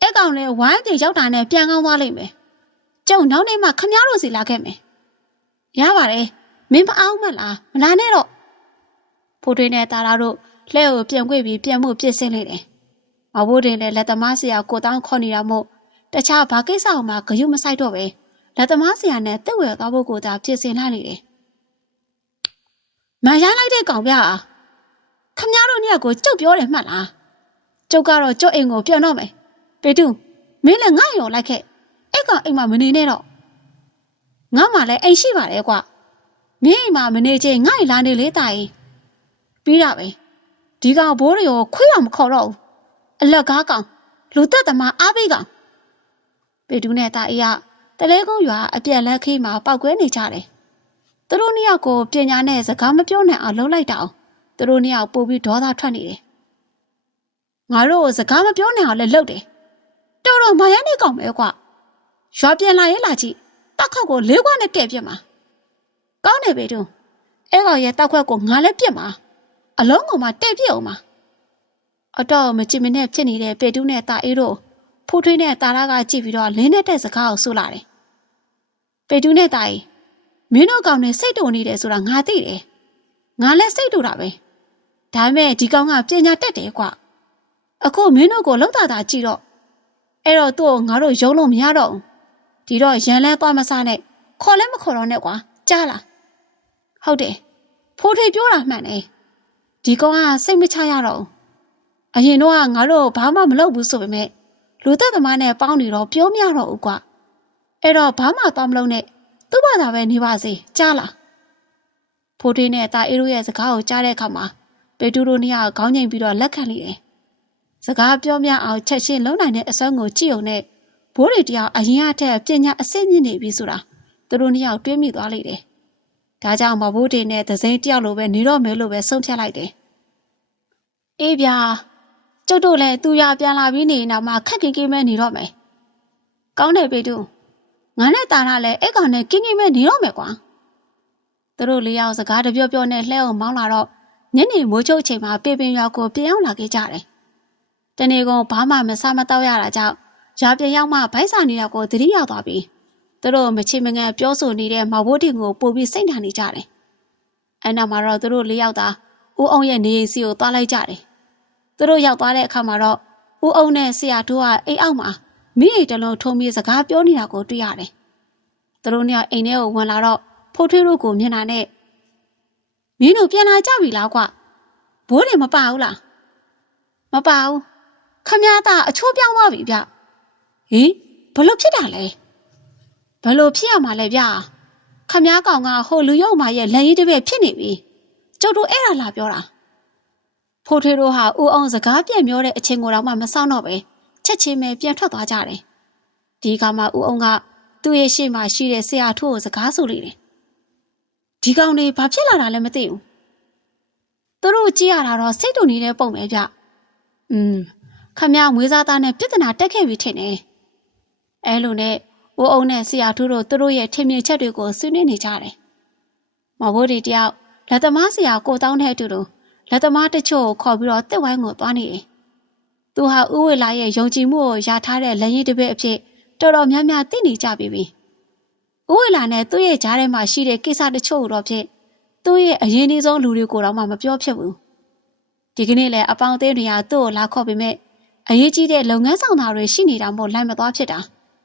အဲ့ကောင်လည်းဝိုင်းပြေရောက်တာနဲ့ပြန်ကောင်းသွားလိမ့်မယ်ကျုံနောက်နေ့မှခမည်းတော်စီလာခဲ့မယ်ရပါတယ်မင်းမအောင်မလားမလာနဲ့တော့ဖိုးထွေးနဲ့တာရာတို့လက်ကိုပြန်ခွေပြီးပြန်မှုပြစ်စင်းလိုက်တယ်မဘိုးတင်လည်းလက်သမားဆရာကိုတောင်းခေါ်နေတာမို့တခြားဘာကိစ္စအောင်မှဂယုမဆိုင်တော့ပဲလက်သမားဆရာနဲ့တက်ဝဲသွားဖို့ကိုသာဖြစ်စင်လိုက်နေတယ်။ မန်ရိုင်းလိုက်တဲ့ကောင်ဗျာခမရတို့နှစ်ယောက်ကိုကြုတ်ပြောတယ်မှတ်လားကျုပ်ကတော့ကျုပ်အိမ်ကိုပြန်တော့မယ်ပေတူမင်းလည်းငါ့ရောလိုက်ခဲ့အဲ့ကောင်အိမ်မှာမနေနဲ့တော့ငါမှလည်းအိမ်ရှိပါတယ်ကွာမင်းအိမ်မှာမနေချင်ငါ့လာနေလေတာရင်ပြီးတာပဲဒီကောင်ဘိုးတွေရောခွေးအောင်မခေါ်တော့ဘူးအလက်ကားကောင်လူသက်သမားအားပေးကောင်ပေတူးနဲ့တာအေးကတလဲကုန်းရွာအပြက်လက်ခေးမှာပောက်ကွဲနေကြတယ် သူတို့နှစ်ယောက်ကိုပညာနဲ့စကားမပြောနိုင်အောင်လှုပ်လိုက်တာအောင်သူတို့နှစ်ယောက်ပို့ပြီးဒေါသထွက်နေတယ်။ငါတို့စကားမပြောနိုင်အောင်လည်းလှုပ်တယ်။တော်တော်မရမ်းနေကောင်ပဲကွ။ရွာပြန်လာရဲ့လာကြည့်တောက်ခေါက်ကိုလေးခွက်နဲ့ကဲ့ပြစ်မှာ။ကောင်းတယ်ပေတူ။အဲ့ကောင်ရဲ့တောက်ခွက်ကိုငါလည်းပြစ်မှာ။အလုံးကုန်မှတဲ့ပြစ်အောင်မှာ။အတော့မကြည့်မနဲ့ဖြစ်နေတဲ့ပေတူနဲ့တာအေးတို့ဖိုးထွေးနဲ့တာရာကကြည့်ပြီးတော့လင်းနေတဲ့စကားကိုဆိုလာတယ်။ပေတူးနဲ့တာကြီး မင်းတို့ကောင်နဲ့စိတ်တုံနေတယ်ဆိုတာငါသိတယ်။ငါလည်းစိတ်တူတာပဲ။ဒါပေမဲ့ဒီကောင်ကပညာတတ်တယ်ကွာ။အခုမင်းတို့ကိုလောက်တာတာကြည့်တော့အဲ့တော့သူ့ကိုငါတို့ယုံလို့မရတော့ဘူး။ဒီတော့ရန်လဲသွားမစားနဲ့ခေါ်လဲမခေါ်တော့နဲ့ကွာ။ကြားလား။ဟုတ်တယ်။ဖိုးထွေးပြောတာမှန်တယ်။ဒီကောင်ကစိတ်မချရတော့ဘူး။အရင်တော့ငါတို့ဘာမှမလုပ်ဘူးဆိုပေမဲ့လူသက်သမားနဲ့ပေါင်းနေတော့ပြောမရတော့ဘူးကွာအဲ့တော့ဘာမှတော့မလုပ်နဲ့ သူ့ဘာသာပဲနေပါစေကြားလားဖိုးထွေးနဲ့တာအေးတို့ရဲ့စကားကိုကြားတဲ့အခါမှာပေတူတို့နှစ်ယောက်ခေါင်းငိမ်ပြီးတော့လက်ခံလိုက်တယ်စကားပြောပြအောင်ချက်ချင်းလုံးနိုင်တဲ့အစွမ်းကိုကြည့်ုံနဲ့ဘိုးတွေတယောက်အရင်အထက်ပညာအစစ်မြင့်နေပြီဆိုတာသူတို့နှစ်ယောက်တွေးမိသွားလိုက်တယ်ဒါကြောင့်မဘိုးတွေနဲ့သစိမ်းတယောက်လိုပဲနေတော့မယ်လို့ပဲဆုံးဖြတ်လိုက်တယ်အေးဗျာကျုပ်တို့လည်းသူရပြန်လာပြီးနေနောက်မှခက်ခင်ကင်းမဲနေတော့မယ်။ကောင်းတယ်ပေတူ ငါနဲ့တာရလည်းအဲ့ကောင်နဲ့ကင်းကင်းမဲနေတော့မယ်ကွာ။သူတို့လေးယောက်စကားတပြောပြောနဲ့လှဲအောင်မောင်းလာတော့ညနေမိုးချုပ်ချိန်မှာပေပင်ရွာကိုပြန်ရောက်လာခဲ့ကြတယ်။တနေ့ကုန်ဘာမှမစားမတော့ရတာကြောင့်ရွာပြန်ရောက်မှဗိုက်စာနေတော့ကိုသတိရောက်သွားပြီ။သူတို့မချေမငန်ပြောဆိုနေတဲ့မော်ဘိုးတင်ကိုပို့ပြီးစိတ်ဓာတ်နေကြတယ်။အဲ့နောက်မှာတော့သူတို့လေးယောက်သာဦးအောင်ရဲ့နေအိမ်စီကိုသွားလိုက်ကြတယ်သူတို့ရောက်သွားတဲ့အခါမှာတော့ဦးအုံနဲ့ဆရာတို့ကအိမ်အောက်မှာ မိရီတလုံးထုံပြီးစကားပြောနေတာကိုတွေ့ရတယ်။သူတို့နှစ်ယောက်အိမ်ထဲကိုဝင်လာတော့ဖိုးထွေးတို့ကိုမြင်တာနဲ့မင်းတို့ပြန်လာကြပြီလားကွ။ဘိုးတွေမပါဘူးလား။မပါဘူး။ခမည်းသားအချိုးပြောင်းသွားပြီဗျ။ဟင်ဘလို့ဖြစ်တာလဲ။ဘလို့ဖြစ်ရမှာလဲဗျ။ခမည်းကောင်ကဟိုလူရုပ်မာရဲ့လက်ရည်တစ်ပည့်ဖြစ်နေပြီ။ကျုပ်တို့အဲ့ဒါလာပြောတာ။ဖိုးထွေးတို့ဟာဦးအောင်စကားပြန်ပြောတဲ့အချိန်ကိုတော့မှမဆောင်တော့ပဲ။ ချက်ချင်းပဲပြန်ထွက်သွားကြတယ်။ဒီကမှဦးအောင်ကသူ့ရဲ့ရှေ့မှာရှိတဲ့ဆရာထိုးကိုစကားဆိုလိုက်တယ်။ဒီကောင်တွေဘာဖြစ်လာတာလဲမသိဘူး။သူတို့ကြည့်ရတာတော့စိတ်တူနေတဲ့ပုံပဲဗျ။อืมခမမွေးစားသားနဲ့ပြဿနာတက်ခဲ့ပြီထင်တယ်။အဲလိုနဲ့ဦးအောင်နဲ့ဆရာထိုးတို့သူတို့ရဲ့ထင်မြင်ချက်တွေကိုဆွေးနွေးနေကြတယ်။မဘိုးဒီတယောက်လက်သမားဆရာကိုတောင်းတဲ့အတူတူလက်သမားတချို့ကိုခေါ်ပြီးတော့တစ်ဝိုင်းကိုသွားနေတယ်။ သူဟာဥဝေလာရဲ့ယုံကြည်မှုကိုယာထားတဲ့လက်ရည်တစ်ပည့်အဖြစ်တော်တော်များများသိနေကြပြီပြီ။ဥဝေလာနဲ့သူ့ရဲ့ကြားထဲမှာရှိတဲ့ကိစ္စတချို့တော့ဖြစ်သူ့ရဲ့အရင်အဆုံးလူတွေကိုတော့မှမပြောဖြစ်ဘူး။ဒီကနေ့လည်းအပေါင်းအသင်းတွေကသူ့ကိုလာခေါ်ပေမဲ့အရေးကြီးတဲ့လုပ်ငန်းဆောင်တာတွေရှိနေတာမို့လိုက်မသွားဖြစ်တာ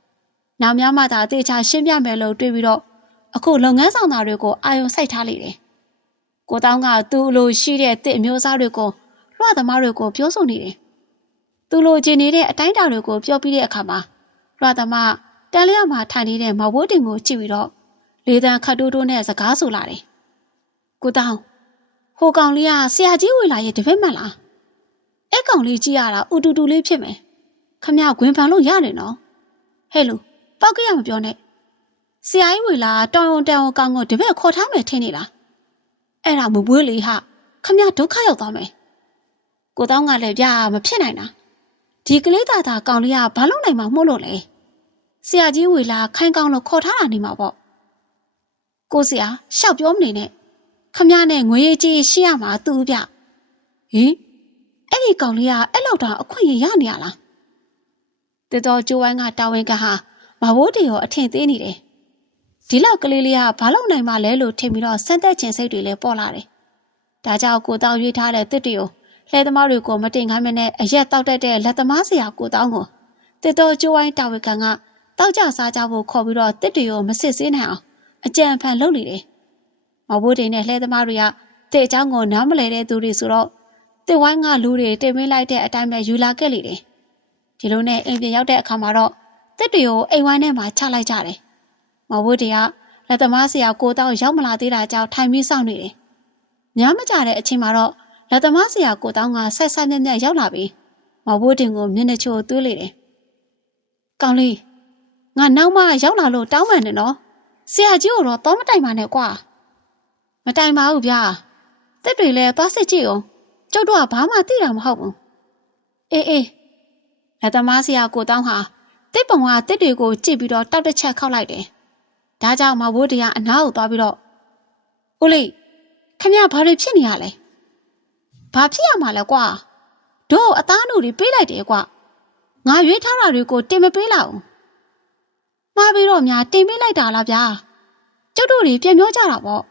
။နောက်များမှသာအသေးချာရှင်းပြမယ်လို့တွေးပြီးတော့အခုလုပ်ငန်းဆောင်တာတွေကိုအာယုံစိုက်ထားလိုက်တယ်ကိုတောင်းကသူ့လိုရှိတဲ့တစ်အမျိုးသားတွေကိုလွှသမားတွေကိုပြောဆိုနေတယ်။ သူလိုချင်နေတဲ့အတိုင်းအတာတွေကိုပြောပြီးတဲ့အခါမှာလွှသမားတန်လျောက်မှာထိုင်နေတဲ့မဝတ်တင်ကိုကြည့်ပြီးတော့လေတံခတ်တိုးတိုးနဲ့စကားဆိုလာတယ်။ကိုတောင်းဟိုကောင်လေးကဆရာကြီးဝေလာရဲ့တပည့်မှန်လား။အဲ့ကောင်လေးကြည့်ရတာဥတူတူလေးဖြစ်မယ်။ခမရဂွင်ဖန်လို့ရတယ်နော်။ဟဲ့လူပောက်ကရမပြောနဲ့။ဆရာကြီးဝေလာတောင်ုံတောင်ကောင်ကိုတပည့်ခေါ်ထားမယ်ထင်နေလားအဲ့ဒါမပွေးလေဟာခမဒုက္ခရောက်သွားမယ်ကိုတောင်းကလည်းဗျာမဖြစ်နိုင်တာ ဒီကလေးသားသားကောင်လေးကဘာလုပ်နိုင်မှာမှုလို့လဲဆရာကြီးဝေလာခိုင်းကောင်းလို့ခေါ်ထားတာနေမှာပေါ့ကိုဆရာရှောက်ပြောမနေနဲ့ခမရနဲ့ငွေရေးကြီးရှိရမှာသူ့ဗျဟင်အဲ့ဒီကောင်လေးကအဲ့လောက်တောင်အခွင့်အရေးရနေရလားတတော်ကျိုးဝိုင်းကတာဝန်ကဟာမဘိုးတေရောအထင်သေးနေတယ်ဒီလောက်ကလေးလေးကဘာလို့နိုင်မှလဲလို့ထင်ပြီးတော့စမ်းသက်ခြင်းစိတ်တွေလည်းပေါ်လာတယ်ဒါကြောင့်ကိုတောင်ရွေးထားတဲ့တစ်တီကို လှဲသမားတွေကိုမတင်ခိုင်းမနဲ့အရက်တောက်တတ်တဲ့လက်သမားဆရာကိုတောင်းကိုတစ်တော်ကျိုးဝိုင်းတာဝန်ခံကတောက်ကြစားကြဖို့ခေါ်ပြီးတော့တစ်တွေကိုမစစ်ဆေးနိုင်အောင်အကြံဖန်လုပ်နေတယ်။မဘိုးတင်နဲ့လှဲသမားတွေကတဲ့အချောင်းကိုနားမလဲတဲ့သူတွေဆိုတော့တစ်ဝိုင်းကလူတွေတင်မလိုက်တဲ့အတိုင်းပဲယူလာခဲ့လေတယ်။ဒီလိုနဲ့အိမ်ပြန်ရောက်တဲ့အခါမှာတော့တစ်တွေကိုအိမ်ဝိုင်းထဲမှာချလိုက်ကြတယ်။မဘိုးတင်ကလက်သမားဆရာကိုတောင်းရောက်မလာသေးတာကြောင့်ထိုင်ပြီးစောင့်နေတယ်။ညမကြတဲ့အချိန်မှာတော့ လက်သမားဆရာကိုတောင်းကဆက်ဆက်မြက်မြက်ရောက်လာပြီးမဘိုးတင်ကိုမျက်နှာချိုသွေးလေတယ်ကောင်းလေးငါနောက်မှရောက်လာလို့တောင်းပန်နေနော်ဆရာကြီးကိုတော့တော့မတိုင်ပါနဲ့ကွာမတိုင်ပါဘူးဗျာတက်တွေလည်းသွားစစ်ကြည့်အောင်ကျုပ်တို့ကဘာမှသိတာမဟုတ်ဘူးအေးအေးလက်သမားဆရာကိုတောင်းဟာတစ်ပုံကတစ်တွေကိုကြည့်ပြီးတော့တောက်တစ်ချက်ခောက်လိုက်တယ်ဒါကြောင့်မဘိုးတရားအနားကိုသွားပြီးတော့ဦးလေးခမရဘာတွေဖြစ်နေရလဲ ဘာဖြစ်ရမှာလဲကွာတို့အသားတို့တွေပေးလိုက်တယ်ကွာငါရွေးထားတာတွေကိုတင်မပေးလောက်ဘူးမှားပြီးတော့များတင်ပေးလိုက်တာလားဗျာကျုပ်တို့တွေပြန်ပြောကြတာပေါ့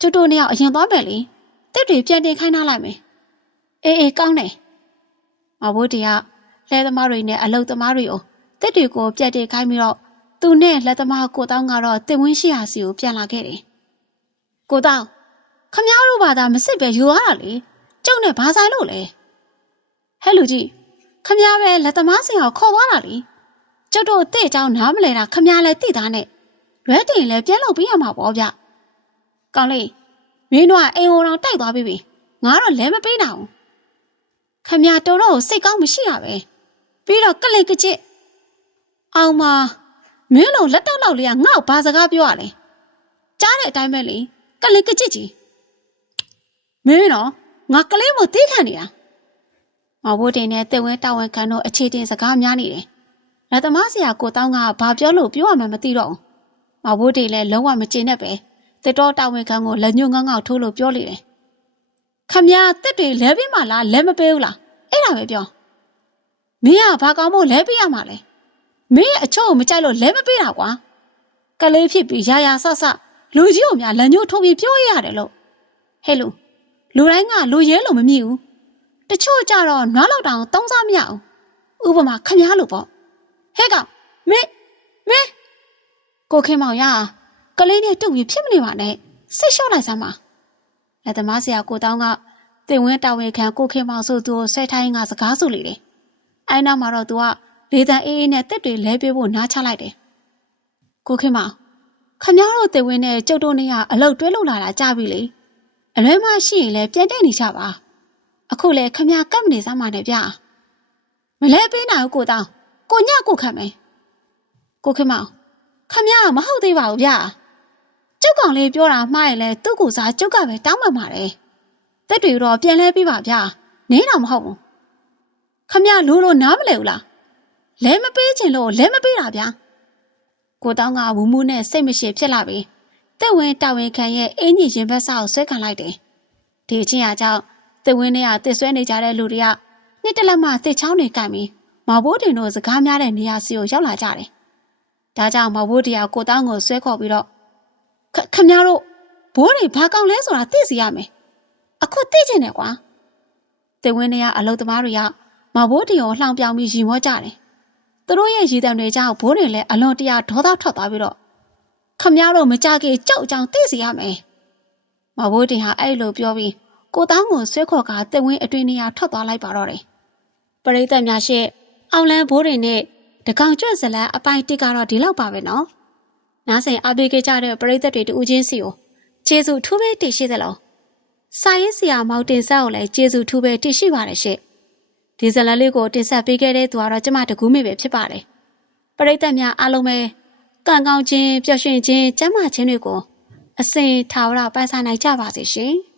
ကျုပ်တို့နှစ်ယောက်အရင်သွားမယ်လေတစ်တွေပြန်တင်ခိုင်းထားလိုက်မယ်အေးအေးကောင်းတယ်မဘိုးတရားလဲသမားတွေနဲ့အလုတ်သမားတွေကိုတစ်တွေကိုပြတ်တင်ခိုင်းပြီးတော့သူနဲ့လက်သမားကိုတောင်းကတော့တင်ဝင်းရှိရာစီကိုပြန်လာခဲ့တယ်ကိုတောင်းခမ ्या တို့ဘာသာမစစ်ပဲယူသွားတာလေ ကျုပ်နဲ့ဘာဆိုင်လို့လဲဟဲ့လူကြီးခမရပဲလက်သမားဆရာကိုခေါ်သွားတာလေကျုပ်တို့တဲ့เจ้าနားမလဲတာခမရလည်းသိသားနဲ့လွဲတင်လည်းပြန်လုပ်ပေးရမှာပေါ့ဗျကောင်းလေမင်းတို့ကအိမ်ဝင်တော်တိုက်သွားပြီငါတော့လဲမပေးနိုင်ဘူးခမရတော်တော့စိတ်ကောင်းမရှိတာပဲပြီးတော့ကလိကကြစ်အောင်မမင်းတို့လက်တော့လောက်လေးကငါ့ကိုဘာစကားပြောရလဲကြားတဲ့အတိုင်းပဲလေကလိကကြစ်ကြီးမင်းတော့ ငါကလေးမို့တီးခံနေတာမဘိုးတင်နဲ့တက်ဝဲတာဝန်ခံတို့အခြေတင်စကားများနေတယ်လက်သမားဆရာကိုတောင်းကဘာပြောလို့ပြောရမှမသိတော့ဘူးမဘိုးတင်လည်းလုံးဝမကျေနပ်ပဲတက်တော့တာဝန်ခံကိုလက်ညှိုးငေါငေါထိုးလို့ပြောလိမ့်တယ်ခမရတက်တွေလဲပြီးမှလားလဲမပေးဘူးလားအဲ့ဒါပဲပြောမင်းကဘာကောင်းမို့လဲပေးရမှာလဲမင်းရဲ့အချို့ကိုမကြိုက်လို့လဲမပေးတာကွာကလေးဖြစ်ပြီးရာရာဆဆလူကြီးကိုများလက်ညှိုးထိုးပြီးပြောရတယ်လို့ဟဲ့လူ လူတိုင်းကလူရဲလို့မမြည်ဘူးတချို့ကြတော့နွားလောက်တောင်သုံးစားမရဘူးဥပမာခမည်းလို့ပေါ့ဟဲ့ကောင်မင်းမင်းကိုခင်မောင်ရကလေးနဲ့တုတ်ပြီးဖြစ်မနေပါနဲ့စိတ်လျှော့လိုက်စမ်းပါလက်သမားဆရာကိုတောင်းကတင်ဝင်းတာဝန်ခံကိုခင်မောင်ဆိုသူကိုဆွဲထိုင်းကစကားဆိုလေတယ်အဲနောက်မှာတော့သူကလေတံအေးအေးနဲ့တက်တွေလဲပေးဖို့နားချလိုက်တယ်ကိုခင်မောင်ခမည်းတော်တင်ဝင်းနဲ့ကျုပ်တို့နဲ့ကအလုတ်တွဲလို့လာတာကြပြီလေ အလွဲမရှိရင်လည်းပြန်တက်နေကြပါအခုလေခမကတ်မနေစမ်းပါနဲ့ဗျာမလဲပေးနိုင်ဘူးကိုတောင်းကိုညကိုခံမယ်ကိုခင်မောင်ခမကမဟုတ်သေးပါဘူးဗျာကျုပ်ကောင်လေးပြောတာမှားရင်လဲသူ့ကိုစားကျုပ်ကပဲတောင်းပန်ပါတယ်တက်တွေတော့ပြန်လဲပေးပါဗျာနေတော့မဟုတ်ဘူးခမလိုးလို့နားမလဲဘူးလားလဲမပေးချင်လို့လဲမပေးတာဗျာကိုတောင်းကဝူမူနဲ့စိတ်မရှိဖြစ်လာပြီး တက်ဝင်းတာဝန်ခံရဲ့အင်းကြီးရင်ဘက်ဆောက်ဆွဲခံလိုက်တယ်ဒီအချင်းအားကြောင့်တက်ဝင်းနဲ့ကတစ်ဆွဲနေကြတဲ့လူတွေကနှစ်တလက်မှတစ်ချောင်းတွေကင်ပြီးမဘိုးတင်တို့စကားများတဲ့နေရာစီကိုရောက်လာကြတယ်ဒါကြောင့်မဘိုးတရားကိုတောင်းကိုဆွဲခေါ်ပြီးတော့ခမများတို့ဘိုးတွေဘာကောင်းလဲဆိုတာသိစီရမယ်အခုသိချင်တယ်ကွာတင်ဝင်းတွေကအလုသမားတွေကမဘိုးတင်ကိုလှောင်ပြောင်ပြီးရီမောကြတယ်သူတို့ရဲ့ရည်တံတွေကြောင့်ဘိုးတွေလည်းအလွန်တရာဒေါသထွက်သွားပြီးတော့ ခမများတို့မကြခင်ကြောက်ကြောင်သိစီရမယ်မဘိုးတင်ဟာအဲ့လိုပြောပြီးကိုတောင်းကိုဆွဲခေါ်ကတင်ဝင်းအတွင်းနေရာထွက်သွားလိုက်ပါတော့တယ်ပရိသတ်များရှေ့အောင်လန်းဘိုးတွေနဲ့တကောင်ကျွတ်ဇလန်အပိုင်တစ်ကတော့ဒီလောက်ပါပဲနော်နားဆင်အားပေးခဲ့ကြတဲ့ပရိသတ်တွေတူချင်းစီကိုကျေးဇူးထူးပဲတည်ရှိသလားစာရေးဆရာမောင်တင်ဆက်ကိုလည်းကျေးဇူးထူးပဲတည်ရှိပါတယ်ရှင့်ဒီဇလန်လေးကိုတင်ဆက်ပေးခဲ့တဲ့သူကတော့ကျမတကူးမေပဲဖြစ်ပါတယ်ပရိသတ်များအားလုံးပဲ ကံကောင်းခြင်းပျော်ရွှင်ခြင်းကျမ်းမာခြင်းတွေကိုအစဉ်ထာဝရပန်းစားနိုင်ကြပါစေရှင်။